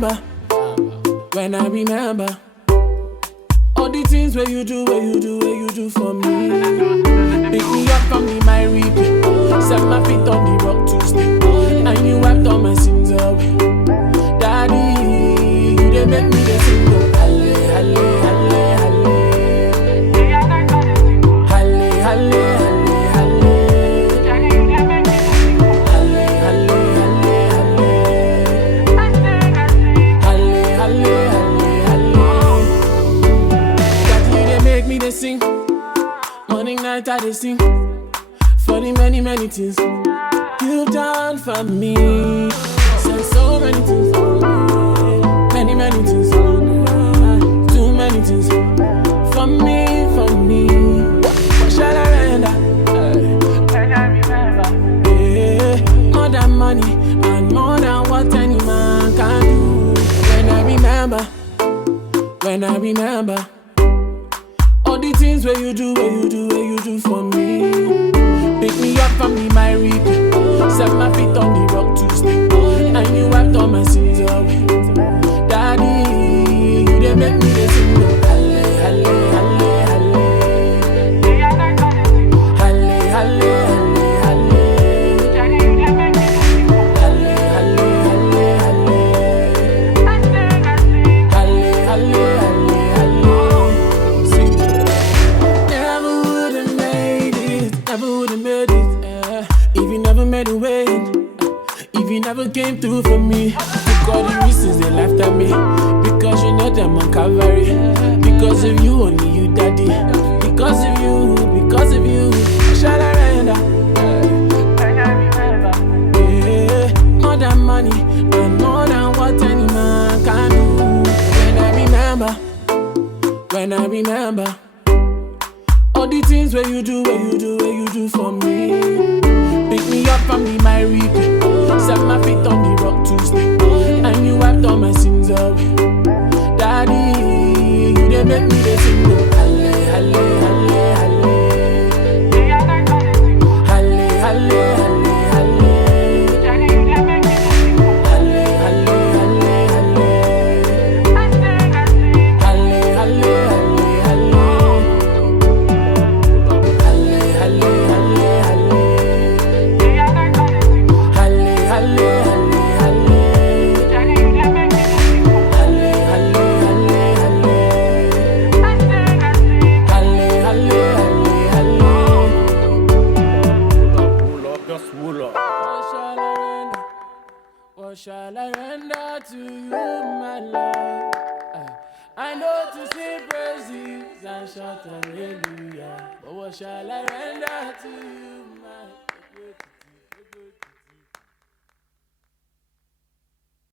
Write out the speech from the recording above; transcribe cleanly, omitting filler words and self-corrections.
when I remember all the things where you do for me. Pick me up from the my replay, set my feet on the rock to stay, and you wiped all my sins away. Daddy, you dey make me dey sing, oh, halle, halle, halle, halle. Halle, halle, halle, halle. Halle, halle, halle, halle. Halle, halle, halle, halle. Daddy, you dey make me dey sing. Morning, night, I dey sing. For the many, many things you've done for me. Said so many things. Many, many things. Too many things. For me, for me. What shall I render? When I remember. Yeah, more than money and more than what any man can do. When I remember. When I remember all the things where you do for me. Pick me up from the my replay, set my feet on the rock to stay, and you wiped all my sins away. Daddy, you dey make me dey sing, oh, halle, halle, halle, halle. Halle, halle, halle, halle. Halle, halle, halle, halle. Halle, halle, halle, halle. Sing. Never would've made it, never would've made it, if you never made a way, if you never came through for me. Took all the reasons they laughed at me, because you know them on Calvary. Because of you, only you, Daddy. Because of you, shall I render? When I remember. Yeah, more than money and more than what any man can do. When I remember all the things where you do for me. Pick me up from the my replay, set my feet on the rock to stay, and you wiped all my sins away. Daddy, you dey make me dey sing, oh, halle, halle, halle, halle. Halle, halle, halle, halle. Halle, halle, halle, halle. Halle, halle, halle, halle. Halle, halle, halle, halle. Halle, halle, halle, halle. Halle, halle, halle, halle. Halle, halle, halle, halle. Pull up, just pull up. What shall I render to you, my Lord? I know to sing praises and shout hallelujah, but what shall I render to you, my Lord?